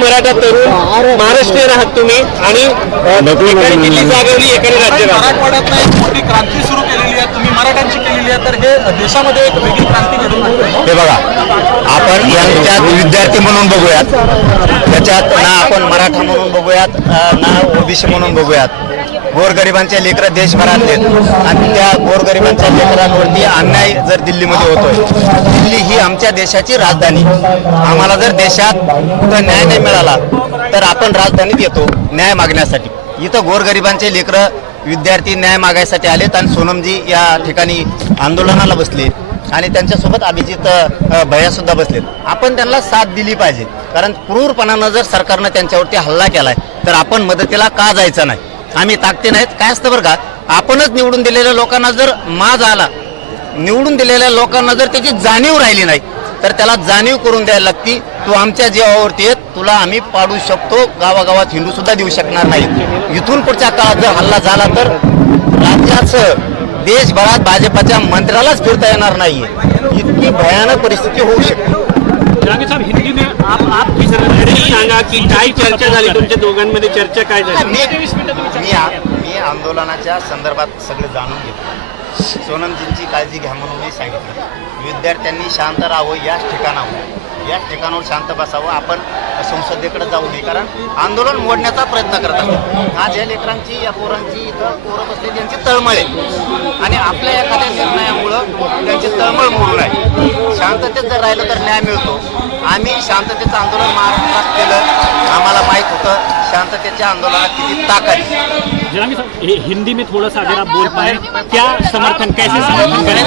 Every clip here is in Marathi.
मराठा तरुण महाराष्ट्रीयन आहात तुम्ही आणि एकाने दिल्ली जागवली एकाने राज्य मराठवाड्यात एक मोठी क्रांती सुरू केलेली आहे, तुम्ही मराठ्यांची केलेली आहे, तर हे देशामध्ये एक वेगळी क्रांती घडून आणते. हे बघा, आपण यांच्यात विद्यार्थी म्हणून बघूयात, त्याच्यात ना आपण मराठा म्हणून बघूयात ना ओबीसी म्हणून बघूयात. गोरगरिबांचे लेकरं देशभरातले आणि त्या गोरगरिबांच्या लेकरांवरती अन्याय जर दिल्लीमध्ये होतोय. दिल्ली ही आमच्या देशाची राजधानी. आम्हाला जर देशात कुठं न्याय नाही मिळाला तर आपण राजधानीत येतो न्याय मागण्यासाठी. इथं गोरगरिबांचे लेकरं विद्यार्थी न्याय मागायसाठी आलेत आणि सोनमजी या ठिकाणी आंदोलनाला बसले आणि त्यांच्यासोबत अभिजित भैया सुद्धा बसलेत. आपण त्यांना साथ दिली पाहिजे, कारण क्रूरपणानं जर सरकारनं त्यांच्यावरती हल्ला केलाय तर आपण मदतीला का जायचं नाही. आम्ही ताकते नाहीत. काय असतं बरं का, आपणच निवडून दिलेल्या लोकांना जर माज आला, निवडून दिलेल्या लोकांना जर त्याची जाणीव राहिली नाही तर त्याला जाणीव करून द्यायला लागती. तू आमच्या जीवावरती येत, तुला आम्ही पाडू शकतो, गावागावात हिंदू सुद्धा देऊ शकणार नाही. इथून पुढच्या काळात जर हल्ला झाला तर राज्याचं देशभरात भाजपाच्या मंत्र्यालाच फिरता येणार नाहीये. इतकी भयानक परिस्थिती होऊ शकते. साहेब, हिंदी में आप सांगा की काय चर्चा झाली तुमच्या दोघांमध्ये, चर्चा काय झाली? मी आंदोलनाच्या संदर्भात सगळे जाणून घेतलं. सोनमजींची काळजी घ्या म्हणून मी सांगितलं. विद्यार्थ्यांनी शांत राहावं, याच ठिकाणावर शांत बसावं. आपण संसदेकडे जाऊ नये, कारण आंदोलन मोडण्याचा प्रयत्न करत असतात. आज या लेकरांची, या पोरांची इथं पोरं बसले, त्यांची तळमळ आहे आणि आपल्या एखाद्या निर्णयामुळं त्यांची तळमळ मोडू नये. शांततेत जर राहिलं तर न्याय मिळतो. आम्ही शांततेचं आंदोलन महाराष्ट्रात केलं, आम्हाला माहीत होतं शांततेच्या आंदोलनात किती ताकद आहे. जनाब साहब, हिंदी में थोड़ा सा अगर आप बोल पाए, क्या समर्थन, कैसे समर्थन करें?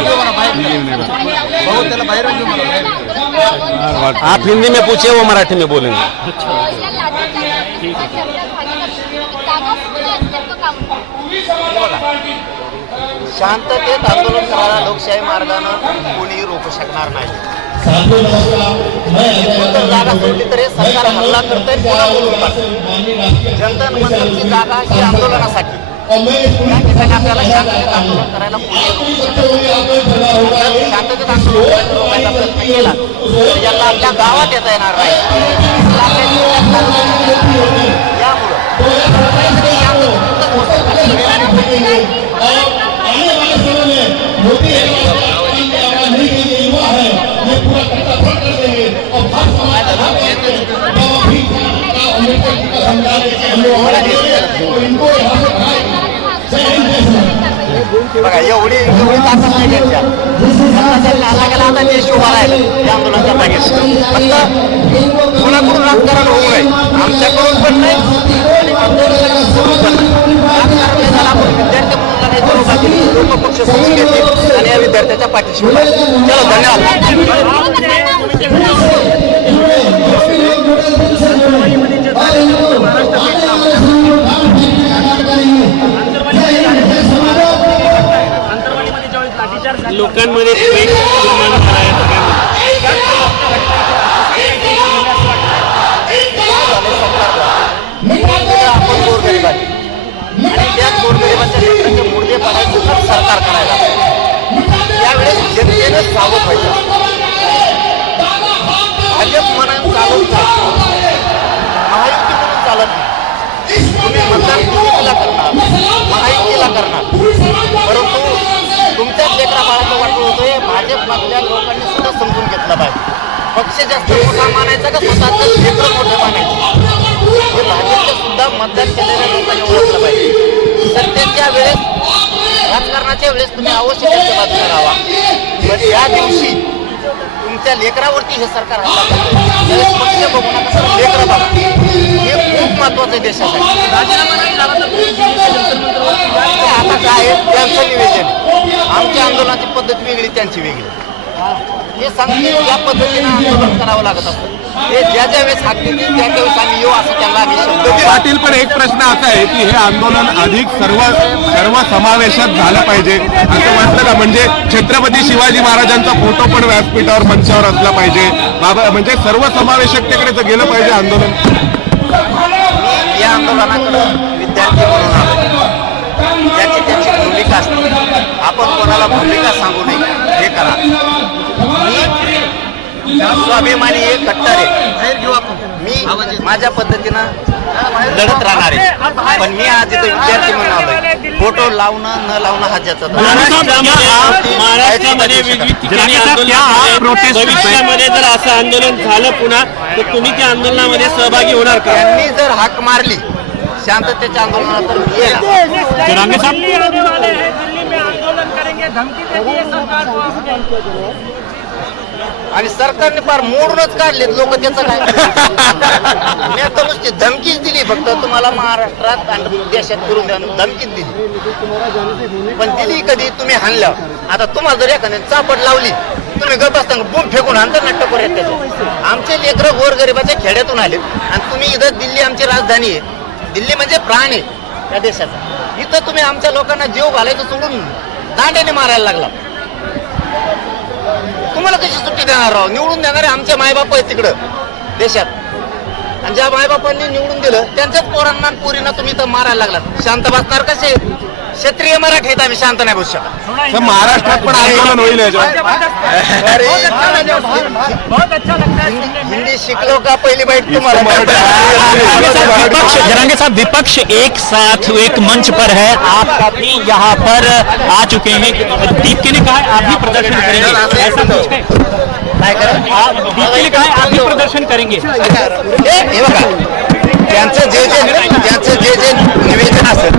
आप हिंदी में पूछे, वो मराठी में बोलेंगे. शांततेत आंदोलन करायला लोकशाही मार्गानं कोणीही रोखू शकणार नाही. जर जागा सोडली तर हे सरकार हल्ला करतंय, पुन्हा बोलून टाकतंय. जनता मंडळाची जागा ही आंदोलनासाठी, या ठिकाणी आपल्याला शांततेत आंदोलन करायला शांततेत आंदोलन रोखायचा प्रयत्न केला तर याला आपल्या गावात येता येणार नाही. यामुळं बघा, एवढी ताकद नाही त्यांच्या. आता देश उभा राहिला या आंदोलनाच्या मागे. फक्त कोणाकडून राजकारण होऊ नये, आमच्याकडून पण नाही आणि आंदोलनाकडून पण नाही. राजकारण झालं आपण विद्यार्थी म्हणून लढायचं, लोक पक्ष सोडून घेतील आणि या विद्यार्थ्याच्या पाठीशी उभा. चलो, धन्यवाद. लोकांमध्ये प्रेम निर्माण करायचं आपण गोरगरिबांनी आणि त्याच गोरगरिबांच्या लेकरांचे मुर्दे पाडायचं सरकार करायला. त्यावेळेस जनतेनं सावध व्हायचं. भाजप म्हणून चालत नाही, महायुती म्हणून चालत नाही. तुम्ही मतदान युतीला करणार, महायुतीला करणार, परंतु तुमच्याच लेकरा बाळाचं वाटलं होतंय. भाजपमधल्या लोकांनी सुद्धा समजून घेतलं पाहिजे. पक्ष जास्त मोठा मानायचा का स्वतःचं क्षेत्र मोठं मानायचं, हे भाजपच्या सुद्धा मतदान केलेल्या लोकांनी ओळखलं पाहिजे. सत्तेच्या वेळेस, राजकारणाच्या वेळेस तुम्ही अवश्य त्यांच्या बाजूने राहावा, पण या दिवशी तुमच्या लेकरावरती हे सरकार हल्ला करतंय त्यावेळेस पक्ष बघू नका, सर लेकरं बघा. हे खूप महत्वाचं आहे देशासाठी. आता काय आहे त्यांचं निवेदन, आमच्या आंदोलनाची पद्धत वेगळी, त्यांची वेगळी. हे सांगते या पद्धतीनं आंदोलन करावं लागत असतं. हे ज्या वेळेस हात देतील त्या वेळेस आम्ही येऊ असं त्यांना आम्ही शब्द दिला. पाटील, पण एक प्रश्न असा आहे की हे आंदोलन अधिक सर्व समावेशक झालं पाहिजे असं वाटतं का? म्हणजे छत्रपती शिवाजी महाराजांचा फोटो पण व्यासपीठावर, मंचावर असला पाहिजे, म्हणजे सर्व समावेशकतेकडे गेलं पाहिजे आंदोलन. मी या आंदोलनाकडं विद्यार्थी म्हणून आलो. त्याची भूमिका असते, आपण कोणाला भूमिका सांगू नये, हे करा. मी स्वाभिमानी आहे, कट्टर आहे. मी माझ्या पद्धतीनं लढत राहणार आहे. पण मी आज इथं विद्यार्थी म्हणून आलोय. फोटो लावणं न लावणं हा ज्याचा महाराष्ट्रामध्ये वेगवेगळी ठिकाणी आंदोलन झाले. भविष्यामध्ये जर असं आंदोलन झालं पुन्हा तर तुम्ही त्या आंदोलनामध्ये सहभागी होणार का? त्यांनी जर हाक मारली शांततेच्या आंदोलनात तर मी येणार. जरांगे साहब आणि सरकारने फार मोडूनच काढलेत लोक. त्याचं काय मी आता नुसती धमकीच दिली फक्त तुम्हाला महाराष्ट्रात आणि देशात फिरून द्या धमकीच दिली. पण दिली कधी तुम्ही हाणल्यावर. आता तुम्हाला जर एखाद्याने चापट लावली तुम्ही गप असताना बुम फेकून आणता नाट्य करूयात त्याचे. आमचे लेकरं गोरगरिबाच्या खेड्यातून आले आणि तुम्ही इथं दिल्ली आमची राजधानी आहे. दिल्ली म्हणजे प्राण आहे त्या देशाचा. इथं तुम्ही आमच्या लोकांना जीव घालायचं सोडून दांड्याने मारायला लागला. तुम्हाला कशी सुट्टी देणार राव? निवडून देणारे आमचे मायबाप आहेत तिकडं देशात. आणि ज्या मायबापांनी निवडून दिलं त्यांच्याच पोरांना पोरींना तुम्ही इथं मारायला लागलात. शांत बसणार कसे? क्षत्रिय मराठी आहेत आम्ही, शांत नाही बसू शकत. महाराष्ट्रात पण आंदोलन होईल याच्यावर. हिंदी शिकलो का पहिली बाईट तुम्हाला? विपक्ष जरांगे साहब, विपक्ष एक साथ एक मंच पर है. आप काफी यहाँ पर आ चुके हैं. दीप्ति ने कहा है आप भी प्रदर्शन करेंगे, ऐसा कुछ है? काय करा? आप दीप्ति ने कहा है आप भी प्रदर्शन करेंगे. हे बघा त्यांचं जे जे निवेदन असेल